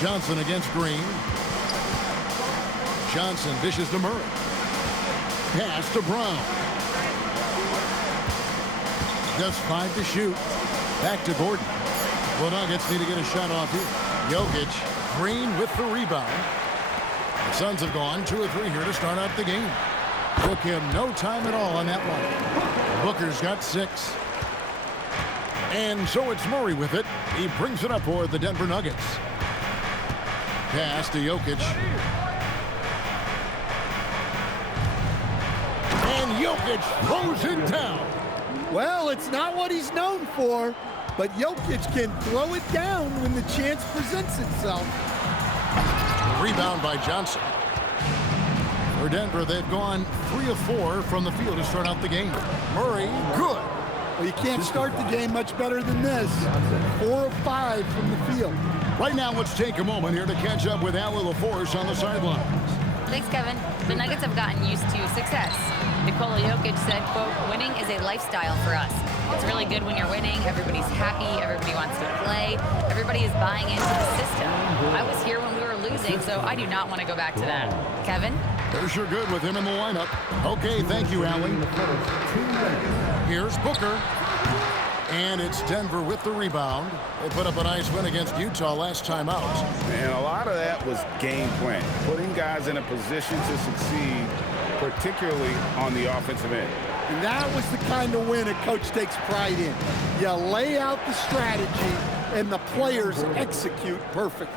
Johnson against Green. Johnson dishes to Murray. Pass to Brown. Just 5 to shoot. Back to Gordon. The Nuggets need to get a shot off here. Jokic, Green with the rebound. The Suns have gone 2 or 3 here to start out the game. Took him no time at all on that one. Booker's got 6. And so it's Murray with it. He brings it up for the Denver Nuggets. Pass to Jokic. And Jokic throws it down. Well, it's not what he's known for, but Jokic can throw it down when the chance presents itself. Rebound by Johnson. For Denver, they've gone 3 of 4 from the field to start out the game. Murray, good. Well, you can't start the game much better than this. 4 of 5 from the field. Right now, let's take a moment here to catch up with Allie LaForce on the sidelines. Thanks, Kevin. The Nuggets have gotten used to success. Nikola Jokic said, quote, winning is a lifestyle for us. It's really good when you're winning. Everybody's happy. Everybody wants to play. Everybody is buying into the system. I was here when we were losing, so I do not want to go back to that. Kevin? They're sure good with him in the lineup. Okay, thank you, Allie. Here's Booker. And it's Denver with the rebound. They put up a nice win against Utah last time out. And a lot of that was game plan, putting guys in a position to succeed, particularly on the offensive end. And that was the kind of win a coach takes pride in. You lay out the strategy, and the players execute perfectly.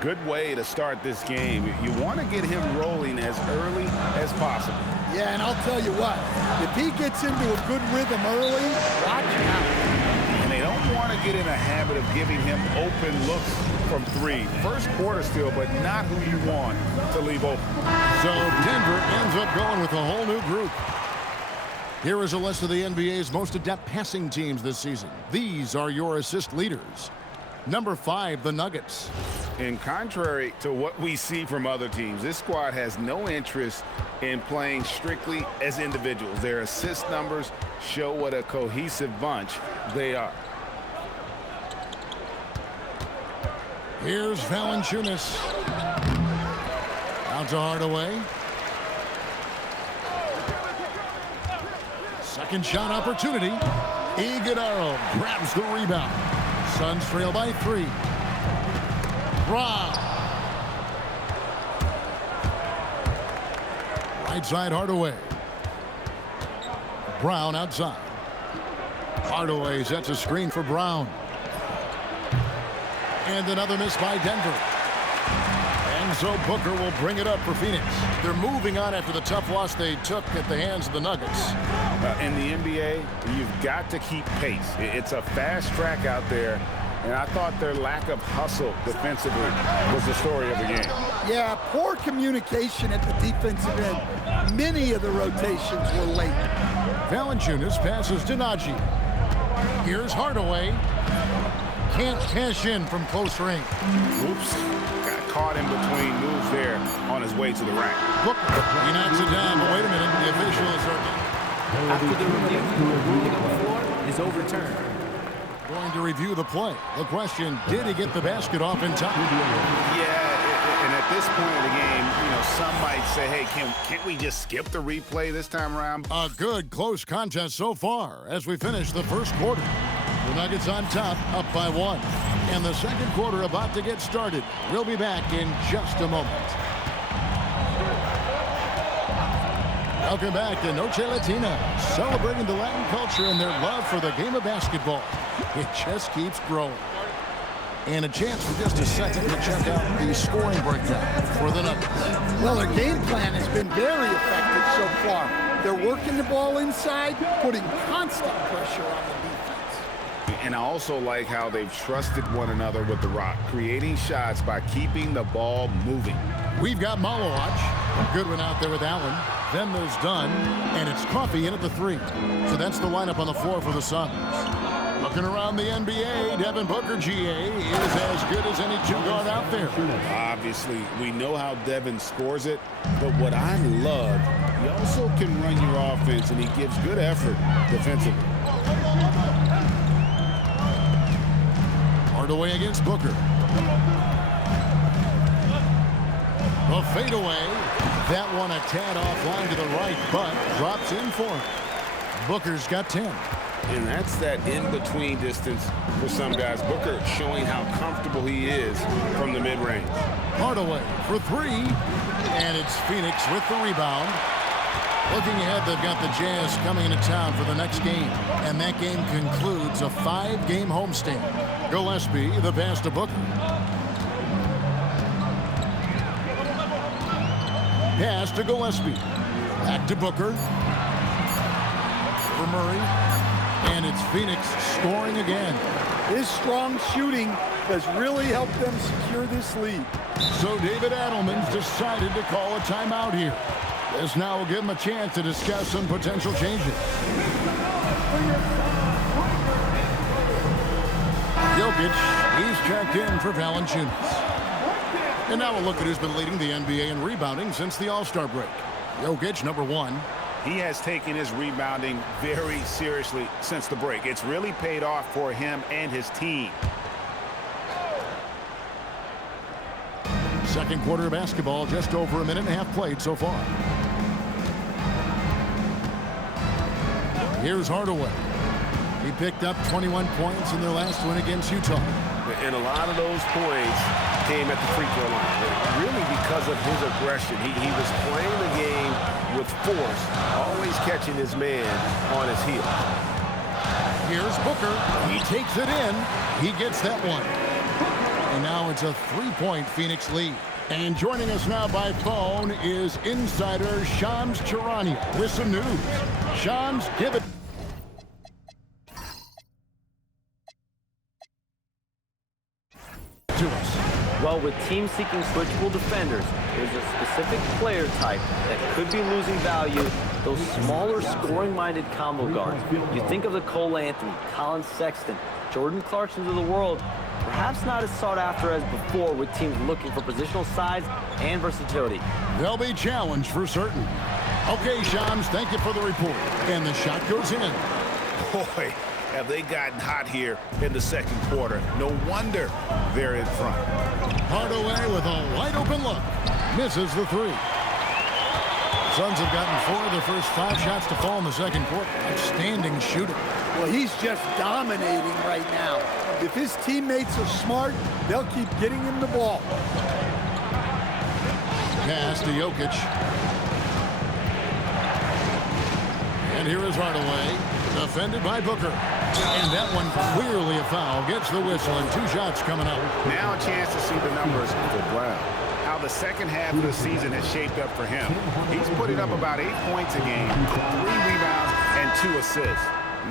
Good way to start this game. You want to get him rolling as early as possible. Yeah, and I'll tell you what, if he gets into a good rhythm early, watch out. And they don't want to get in a habit of giving him open looks from 3. First quarter still, but not who you want to leave open. So Denver ends up going with a whole new group. Here is a list of the NBA's most adept passing teams this season. These are your assist leaders. Number 5, the Nuggets. And contrary to what we see from other teams, this squad has no interest in playing strictly as individuals. Their assist numbers show what a cohesive bunch they are. Here's Valanciunas. Out to Hardaway. Second shot opportunity. Iguodala grabs the rebound. Suns trail by 3. Brown. Right side Hardaway. Brown outside. Hardaway sets a screen for Brown. And another miss by Denver. And so Booker will bring it up for Phoenix. They're moving on after the tough loss they took at the hands of the Nuggets. In the NBA, you've got to keep pace. It's a fast track out there, and I thought their lack of hustle defensively was the story of the game. Yeah, poor communication at the defensive end. Many of the rotations were late. Valanciunas passes to Najee. Here's Hardaway. Can't cash in from close range. Oops. Got caught in between moves there on his way to the rack. Booker. He knocks it down, but wait a minute. The officials are... After the review, the ruling on the floor is overturned. Going to review the play. The question, did he get the basket off in time? Yeah, and at this point of the game, you know, some might say, hey, can't we just skip the replay this time around? A good close contest so far as we finish the first quarter. The Nuggets on top, up by 1. And the second quarter about to get started. We'll be back in just a moment. Welcome back to Noche Latina, celebrating the Latin culture and their love for the game of basketball. It just keeps growing. And a chance for just a second to check out the scoring breakdown for the Nuggets. Well, their game plan has been very effective so far. They're working the ball inside, putting constant pressure on the defense. And I also like how they've trusted one another with the rock, creating shots by keeping the ball moving. We've got Malawach, a good one out there with Allen. Then there's Dunn, and it's Coffey in at the 3. So that's the lineup on the floor for the Suns. Looking around the NBA, Devin Booker, GA, is as good as any two-guard out there. Obviously, we know how Devin scores it, but what I love, he also can run your offense, and he gives good effort defensively. Hardaway against Booker. fadeaway. That one a tad offline to the right, but drops in for him. Booker's got 10. And that's that in-between distance for some guys. Booker showing how comfortable he is from the mid-range. Hardaway for 3. And it's Phoenix with the rebound. Looking ahead, they've got the Jazz coming into town for the next game. And that game concludes a 5-game homestand. Gillespie, the pass to Booker. Pass to Gillespie. Back to Booker. For Murray. And it's Phoenix scoring again. His strong shooting has really helped them secure this lead. So David Adelman's decided to call a timeout here. This now will give him a chance to discuss some potential changes. Jokic, he's checked in for Valanciunas. And now we'll look at who's been leading the NBA in rebounding since the All-Star break. Jokic, number 1. He has taken his rebounding very seriously since the break. It's really paid off for him and his team. Second quarter of basketball, just over a minute and a half played so far. Here's Hardaway. He picked up 21 points in their last win against Utah. And a lot of those points came at the free throw line, really because of his aggression. He was playing the game with force, always catching his man on his heel. Here's Booker. He takes it in. He gets that one. And now it's a 3-point Phoenix lead. And joining us now by phone is insider Shams Charania with some news. Shams, give it to us. Well, with teams seeking switchable defenders, there's a specific player type that could be losing value, those smaller scoring-minded combo guards. You think of the Cole Anthony, Colin Sexton, Jordan Clarksons of the world, perhaps not as sought after as before with teams looking for positional size and versatility. They'll be challenged for certain. Okay, Shams, thank you for the report. And the shot goes in. Boy, have they gotten hot here in the second quarter. No wonder they're in front. Hardaway with a wide-open look. Misses the 3. Suns have gotten 4 of their first 5 shots to fall in the second quarter. Outstanding shooting. Well, he's just dominating right now. If his teammates are smart, they'll keep getting him the ball. Pass to Jokic. And here is Hardaway, defended by Booker. And that one clearly a foul. Gets the whistle and 2 shots coming up. Now a chance to see the numbers for Brown. How the second half of the season has shaped up for him. He's putting up about 8 points a game, 3 rebounds, and 2 assists.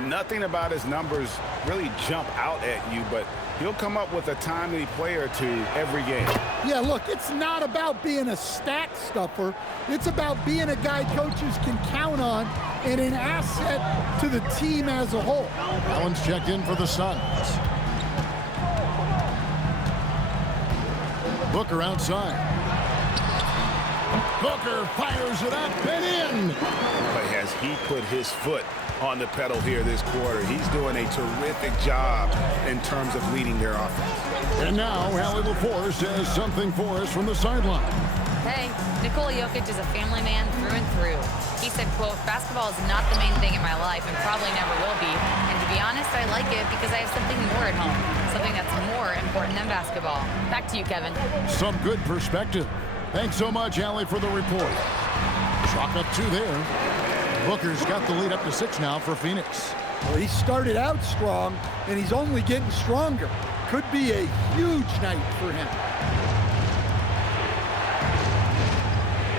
Nothing about his numbers really jump out at you, but he'll come up with a timely play or 2 every game. Yeah, look, it's not about being a stat stuffer. It's about being a guy coaches can count on and an asset to the team as a whole. Allen's checked in for the Suns. Booker outside. Booker fires it up and in. But has he put his foot on the pedal here this quarter? He's doing a terrific job in terms of leading their offense. And now Hallie LaForce says something for us from the sideline. Hey, Nikola Jokic is a family man through and through. He said, quote, basketball is not the main thing in my life and probably never will be. And to be honest, I like it because I have something more at home, something that's more important than basketball. Back to you, Kevin. Some good perspective. Thanks so much, Hallie, for the report. Chalk up 2 there. Booker's got the lead up to 6 now for Phoenix. Well, he started out strong, and he's only getting stronger. Could be a huge night for him.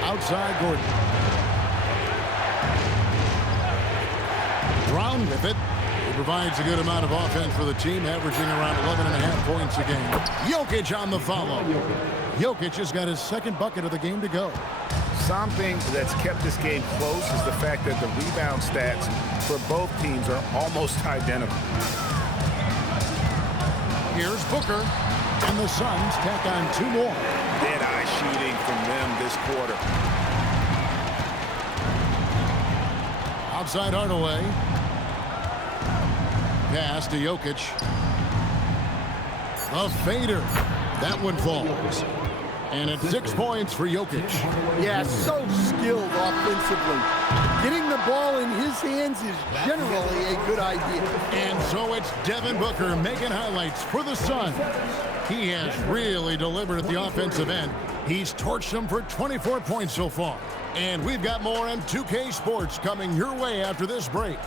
Outside Gordon. Brown with it. He provides a good amount of offense for the team, averaging around 11.5 points a game. Jokic on the follow. Jokic has got his second bucket of the game to go. Something that's kept this game close is the fact that the rebound stats for both teams are almost identical. Here's Booker, and the Suns tack on 2 more. Dead-eye shooting from them this quarter. Outside Hardaway. Pass to Jokic. A fader. That one falls. And it's 6 points for Jokic. Yeah, so skilled offensively. Getting the ball in his hands is generally a good idea. And so it's Devin Booker making highlights for the Suns. He has really delivered at the offensive end. He's torched them for 24 points so far. And we've got more on 2K Sports coming your way after this break.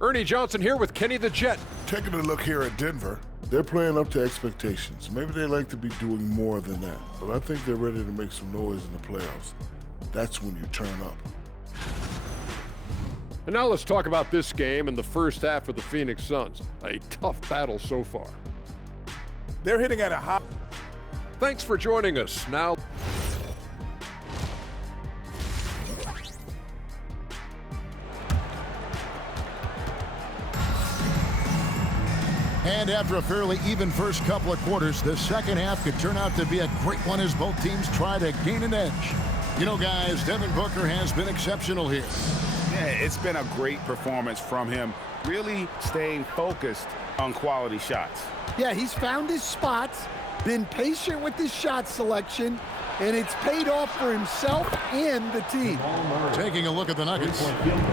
Ernie Johnson here with Kenny the Jet. Taking a look here at Denver, they're playing up to expectations. Maybe they like to be doing more than that, but I think they're ready to make some noise in the playoffs. That's when you turn up. And now let's talk about this game and the first half of the Phoenix Suns. A tough battle so far. They're hitting at a high. Thanks for joining us. Now, And after a fairly even first couple of quarters, the second half could turn out to be a great one as both teams try to gain an edge. You know, guys, Devin Booker has been exceptional here. Yeah, it's been a great performance from him, really staying focused on quality shots. Yeah, he's found his spots, been patient with his shot selection, and it's paid off for himself and the team. Taking a look at the Nuggets.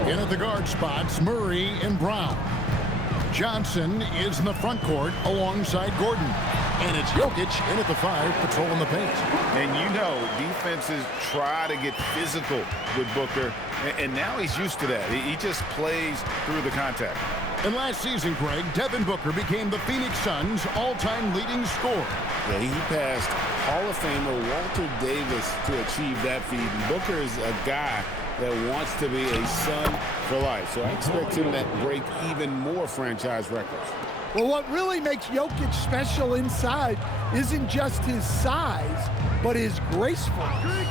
In at the guard spots, Murray and Brown. Johnson is in the front court alongside Gordon. And it's Jokic in at the 5, patrolling the paint. And you know, defenses try to get physical with Booker, and now he's used to that. He just plays through the contact. And last season, Greg, Devin Booker became the Phoenix Suns' all-time leading scorer. Yeah, he passed Hall of Famer Walter Davis to achieve that feat. And Booker is a guy that wants to be a Sun for life. So I expect him to break even more franchise records. Well, what really makes Jokic special inside isn't just his size, but his gracefulness.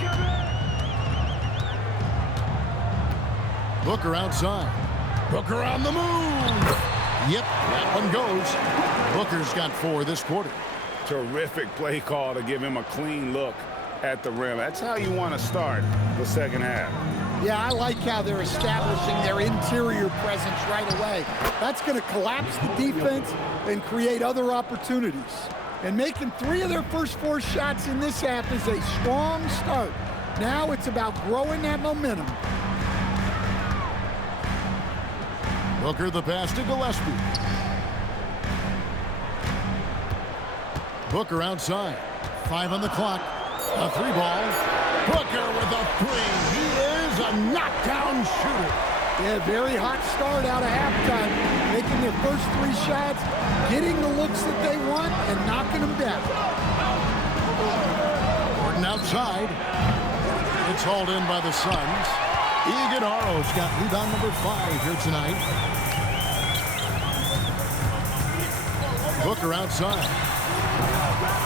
Booker outside. Booker on the move. Yep, that one goes. Booker's got 4 this quarter. Terrific play call to give him a clean look at the rim. That's how you want to start the second half. Yeah, I like how they're establishing their interior presence right away. That's going to collapse the defense and create other opportunities. And making 3 of their first 4 shots in this half is a strong start. Now it's about growing that momentum. Booker the pass to Gillespie. Booker outside. 5 on the clock. A 3 ball. Booker with a 3. He is a knockdown shooter. Yeah, very hot start out of halftime. Making their first 3 shots, getting the looks that they want, and knocking them down. Gordon outside. It's hauled in by the Suns. Iguodala's got rebound number 5 here tonight. Booker outside.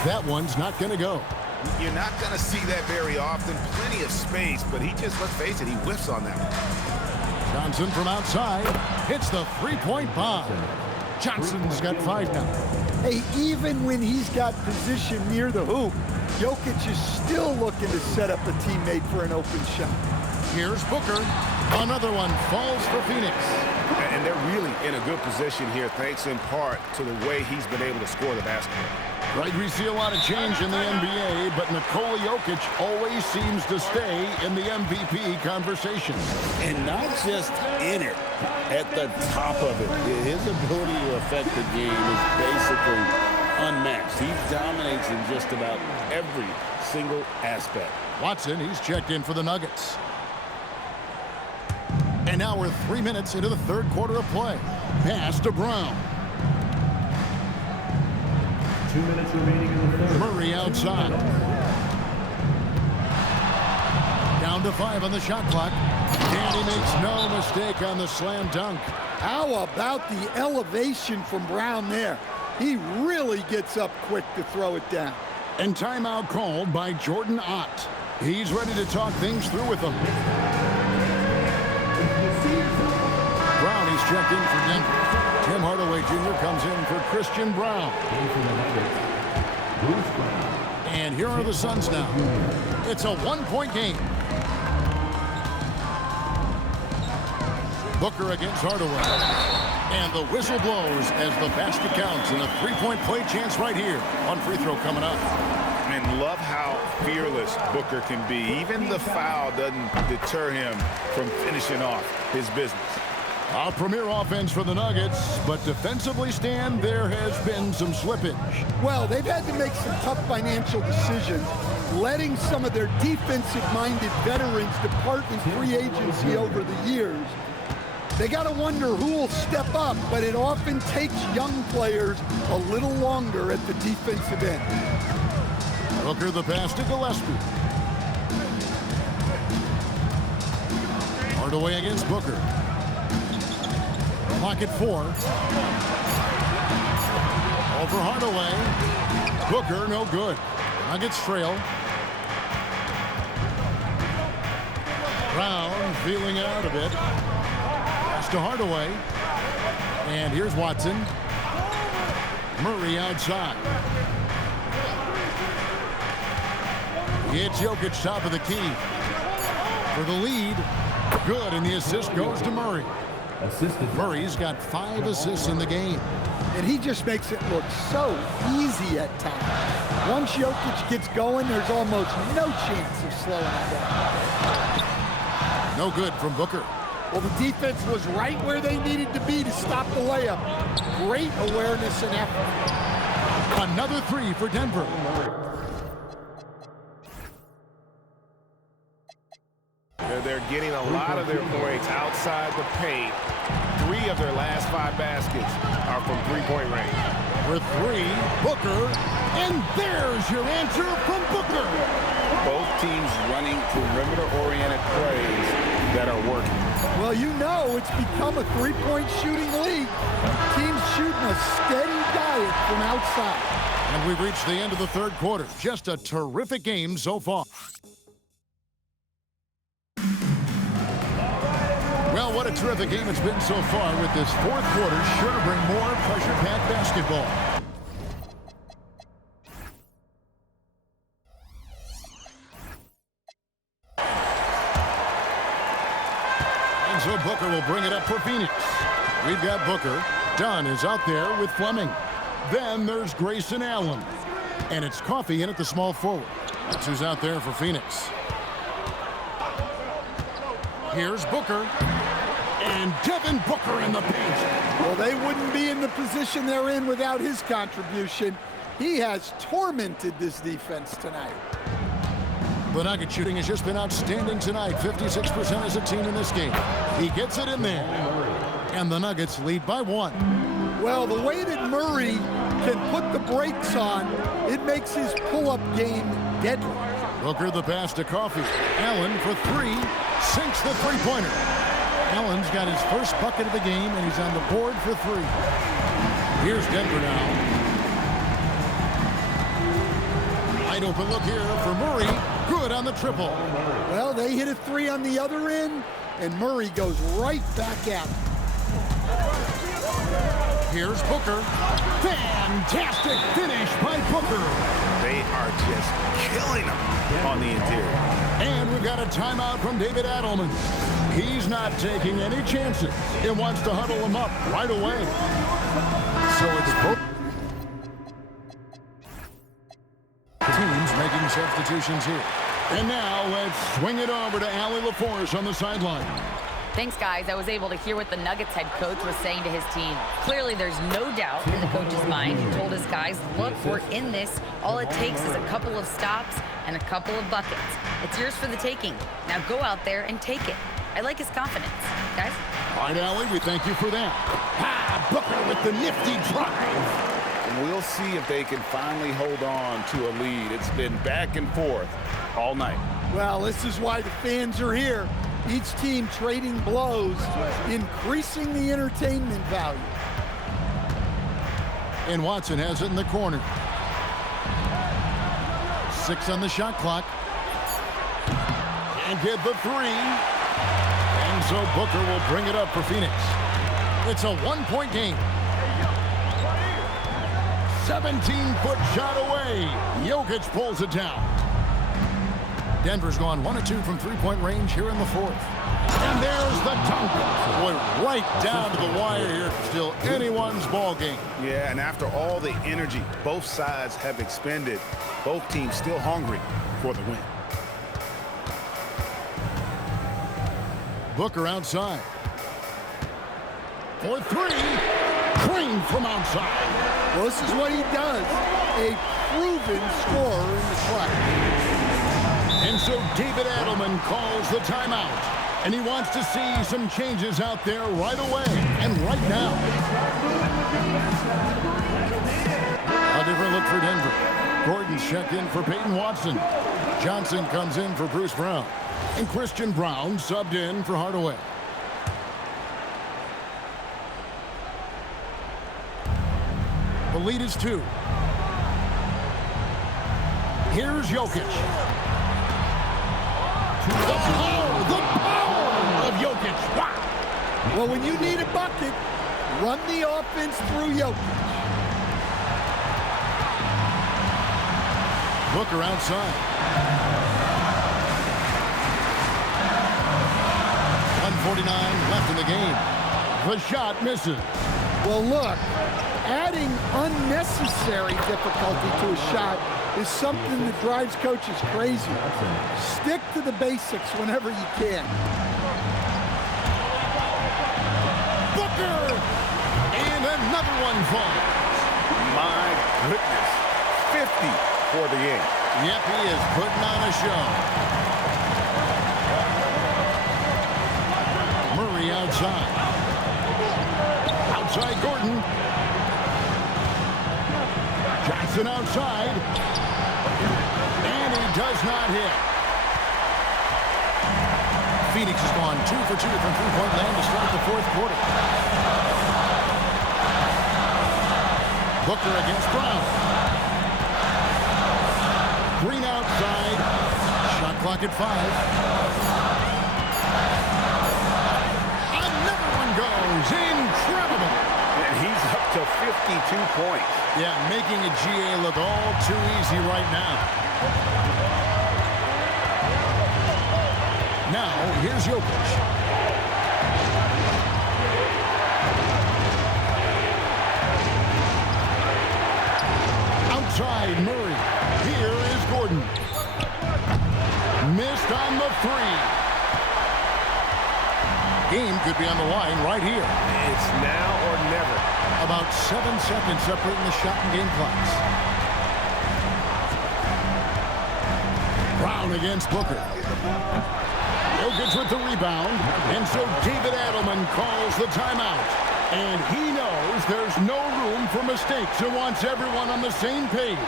That one's not going to go. You're not going to see that very often. Plenty of space, but he just, let's face it, he whiffs on that one. Johnson from outside hits the 3-point bomb. Johnson's got 5 now. Hey, even when he's got position near the hoop, Jokic is still looking to set up a teammate for an open shot. Here's Booker. Another one falls for Phoenix. And they're really in a good position here, thanks in part to the way he's been able to score the basketball. Right, we see a lot of change in the NBA, but Nikola Jokic always seems to stay in the MVP conversation. And not just in it, at the top of it. His ability to affect the game is basically unmatched. He dominates in just about every single aspect. Watson, he's checked in for the Nuggets. And now we're 3 minutes into the third quarter of play. Pass to Brown. 2 minutes remaining in the third. Murray outside. Down to 5 on the shot clock. And he makes no mistake on the slam dunk. How about the elevation from Brown there? He really gets up quick to throw it down. And timeout called by Jordan Ott. He's ready to talk things through with them. Brown is checked in for Denver. Tim Hardaway Jr. comes in for Christian Brown. And here are the Suns now. It's a one-point game. Booker against Hardaway. And the whistle blows as the basket counts, and a three-point play chance right here. One free throw coming up. And love how fearless Booker can be. Even the foul doesn't deter him from finishing off his business. A premier offense for the Nuggets, but defensively, Stan, there has been some slippage. Well, they've had to make some tough financial decisions, letting some of their defensive-minded veterans depart in free agency over the years. They got to wonder who will step up, but it often takes young players a little longer at the defensive end. Booker the pass to Gillespie. Hardaway against Booker. Clock at 4. Over Hardaway. Booker no good. Nuggets trail. Brown feeling out a bit. To Hardaway, and here's Watson. Murray outside. It's Jokic top of the key for the lead. Good, and the assist goes to Murray. Murray's got 5 assists in the game. And he just makes it look so easy at times. Once Jokic gets going, there's almost no chance of slowing him down. No good from Booker. Well, the defense was right where they needed to be to stop the layup. Great awareness and effort. Another 3 for Denver. They're getting a lot of their points outside the paint. 3 of their last 5 baskets are from three-point range. For 3, Booker, and there's your answer from Booker. Both teams running perimeter-oriented plays that are working. Well, you know it's become a three-point shooting league. Teams shooting a steady diet from outside. And we've reached the end of the third quarter. Just a terrific game so far. Well, what a terrific game it's been so far, with this fourth quarter sure to bring more pressure-packed basketball. And so Booker will bring it up for Phoenix. We've got Booker. Dunn is out there with Fleming. Then there's Grayson Allen. And it's Coffey in at the small forward. That's who's out there for Phoenix. Here's Booker. And Devin Booker in the paint. Well, they wouldn't be in the position they're in without his contribution. He has tormented this defense tonight. The Nugget shooting has just been outstanding tonight. 56% as a team in this game. He gets it in there. And the Nuggets lead by 1. Well, the way that Murray can put the brakes on, it makes his pull-up game deadly. Booker the pass to Coffey. Allen for 3. Sinks the three-pointer. Allen's got his first bucket of the game, and he's on the board for 3. Here's Denver now. Wide open look here for Murray. Good on the triple. Well, they hit a 3 on the other end, and Murray goes right back at him. Here's Booker. Fantastic finish by Booker. They are just killing them on the interior. And we've got a timeout from David Adelman. He's not taking any chances. He wants to huddle them up right away. So it's both teams making substitutions here. And now let's swing it over to Allie LaForce on the sideline. Thanks, guys. I was able to hear what the Nuggets head coach was saying to his team. Clearly, there's no doubt in the coach's mind. He told his guys, look, we're in this. All it takes is a couple of stops and a couple of buckets. It's yours for the taking. Now go out there and take it. I like his confidence. Guys? All right, Allie, we thank you for that. Booker with the nifty drive. And we'll see if they can finally hold on to a lead. It's been back and forth all night. Well, this is why the fans are here. Each team trading blows, increasing the entertainment value. And Watson has it in the corner. 6 on the shot clock. And get the 3. And so Booker will bring it up for Phoenix. It's a one-point game. 17-foot shot away. Jokic pulls it down. Denver's gone 1 of 2 from three-point range here in the fourth. And there's the dunk. Boy, right down to the wire here. Still anyone's ball game. Yeah, and after all the energy both sides have expended, both teams still hungry for the win. Booker outside. For three. Green from outside. Well, this is what he does. A proven scorer in the clutch. And so David Adelman calls the timeout. And he wants to see some changes out there right away and right now. A different look for Denver. Gordon's checked in for Peyton Watson. Johnson comes in for Bruce Brown. And Christian Brown subbed in for Hardaway. The lead is 2. Here's Jokic. The power of Jokic. Wow. Well, when you need a bucket, run the offense through Jokic. Booker outside. 1:49 left in the game. The shot misses. Well, look, adding unnecessary difficulty to a shot is something that drives coaches crazy. Stick to the basics whenever you can. Booker! And another one falls. My goodness. 50 for the game. Yep, he is putting on a show. Murray outside. Outside Gordon. Johnson outside. And he does not hit. Phoenix has gone 2 for 2 from three-point land to start the fourth quarter. Booker against Brown. Green outside. Shot clock at 5. Another one goes. Incredible. And he's up to 52 points. Yeah, making a GA look all too easy right now. Now, here's Jokic. Outside Murray. Here is Gordon. Missed on the 3. Game could be on the line right here. It's now or never. About 7 seconds separating the shot and game clocks. Brown against Booker. Jokic with the rebound. And so David Adelman calls the timeout. And he knows there's no room for mistakes and wants everyone on the same page.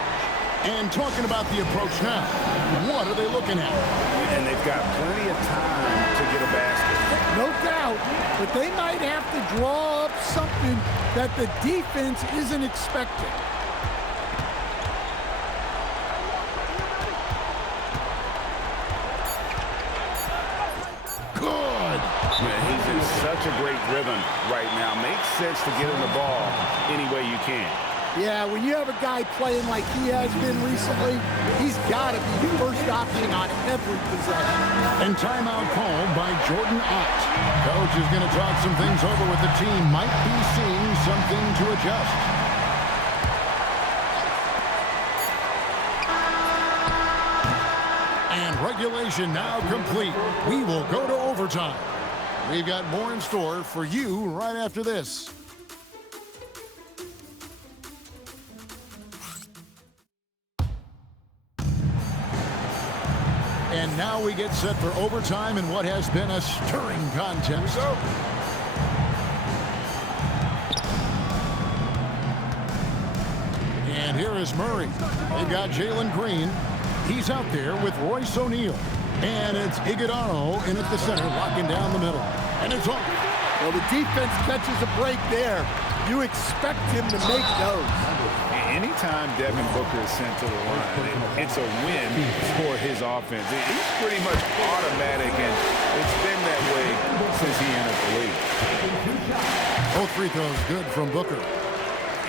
And talking about the approach now, what are they looking at? And they've got plenty of time to get a basket. No doubt, but they might have to draw up something that the defense isn't expecting. Good. Man, he's in such a great rhythm right now. Makes sense to get him the ball any way you can. Yeah, when you have a guy playing like he has been recently, he's got to be the first option on every possession. And timeout called by Jordan Ott. Coach is going to talk some things over with the team. Might be seeing something to adjust. And regulation now complete. We will go to overtime. We've got more in store for you right after this. And now we get set for overtime in what has been a stirring contest. And here is Murray. They've got Jalen Green. He's out there with Royce O'Neal. And it's Iguodala in at the center, locking down the middle. And it's off. Well, the defense catches a break there. You expect him to make those. Anytime Devin Booker is sent to the line, it's a win for his offense. It's pretty much automatic, and it's been that way since he entered the league. Both free throws good from Booker.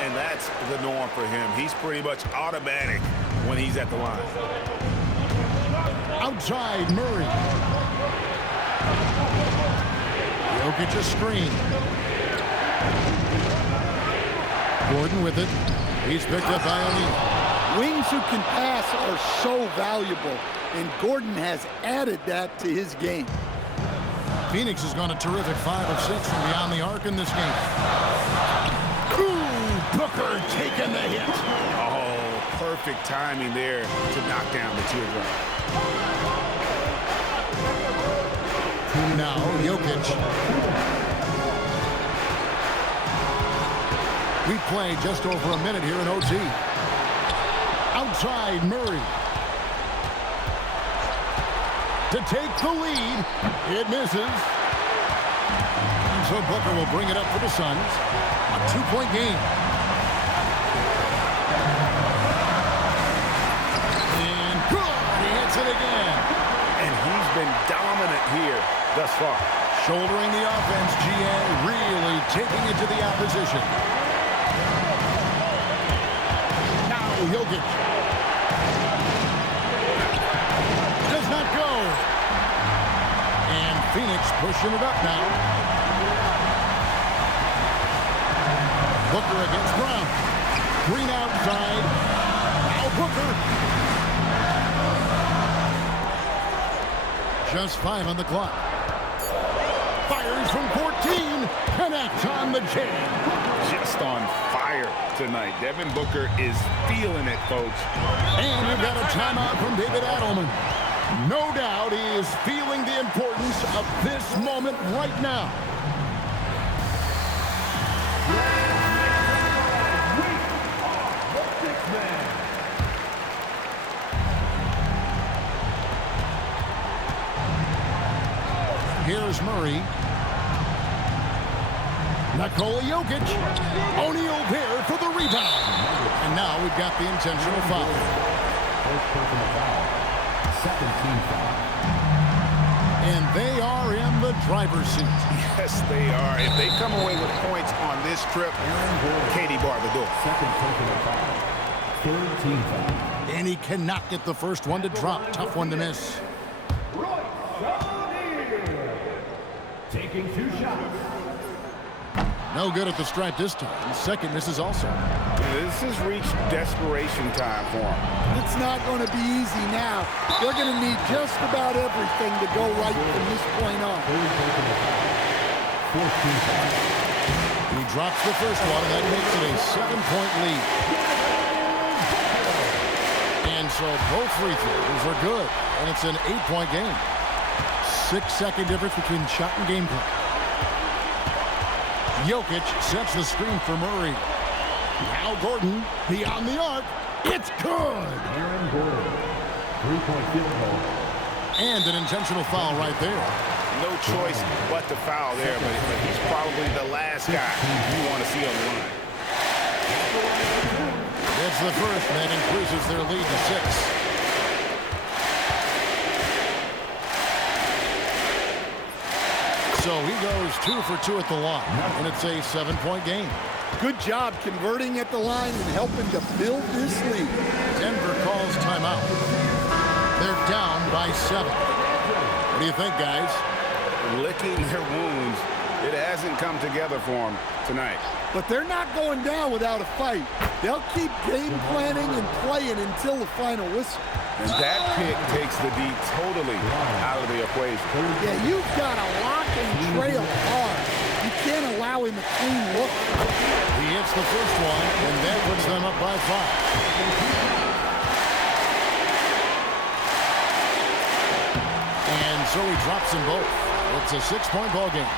And that's the norm for him. He's pretty much automatic when he's at the line. Outside, Murray. Jokic a screen. Gordon with it. He's picked up by O'Neal. Wings who can pass are so valuable, and Gordon has added that to his game. Phoenix has gone a terrific 5 of 6 from beyond the arc in this game. Ooh, Booker taking the hit. Oh, perfect timing there to knock down the teardrop. Now, Jokic. We play just over a minute here in OT. Outside, Murray. To take the lead. It misses. And so Booker will bring it up for the Suns. A 2-point game. And good. He hits it again. And he's been dominant here thus far. Shouldering the offense, GA really taking it to the opposition. Jokic does not go. And Phoenix pushing it up now. Booker against Brown. Green outside. Now Booker. Just 5 on the clock. Fires from 14. Connects on the jam. Just on fire tonight. Devin Booker is feeling it, folks. And we've got a timeout from David Adelman. No doubt he is feeling the importance of this moment right now. Here's Murray. Nikola Jokic. O'Neal there for the rebound. And now we've got the intentional foul. Second team foul. And they are in the driver's seat. Yes, they are. If they come away with points on this trip, Katie barred the door. Second personal foul. Third team foul. And he cannot get the first one to drop. Tough one to miss. Taking 2 shots. No good at the stripe this time. Second misses also. This has reached desperation time for them. It's not going to be easy now. They're going to need just about everything to go right from this point on. Fourth team foul. He drops the first one, and that makes it a 7-point lead. And so both free throws are good, and it's an 8-point game. 6-second difference between shot and game clock. Jokic sets the screen for Murray. Now Gordon beyond the arc. It's good. Aaron Gordon. 3-point field goal. And an intentional foul right there. No choice but to foul there, but he's probably the last guy you want to see on the line. It's the first, and that increases their lead to 6. So he goes 2 for 2 at the line, and it's a 7-point game. Good job converting at the line and helping to build this lead. Denver calls timeout. They're down by 7. What do you think, guys? Licking their wounds. It hasn't come together for them tonight. But they're not going down without a fight. They'll keep game planning and playing until the final whistle. And that pick takes the D totally out of the equation. Yeah, you've got to lock and trail hard. You can't allow him a clean look. He hits the first one, and that puts them up by 5. And so he drops them both. It's a 6-point ball game.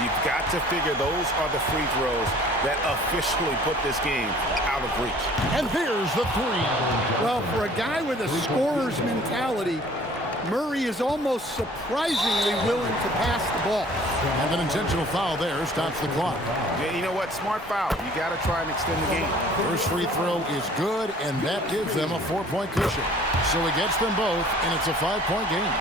You've got to figure those are the free throws that officially put this game out of reach. And there's the 3. Well, for a guy with a scorer's mentality, Murray is almost surprisingly willing to pass the ball. And an intentional foul there stops the clock. Yeah, you know what? Smart foul. You got to try and extend the game. First free throw is good, and that gives them a 4-point cushion. So he gets them both, and it's a 5-point game.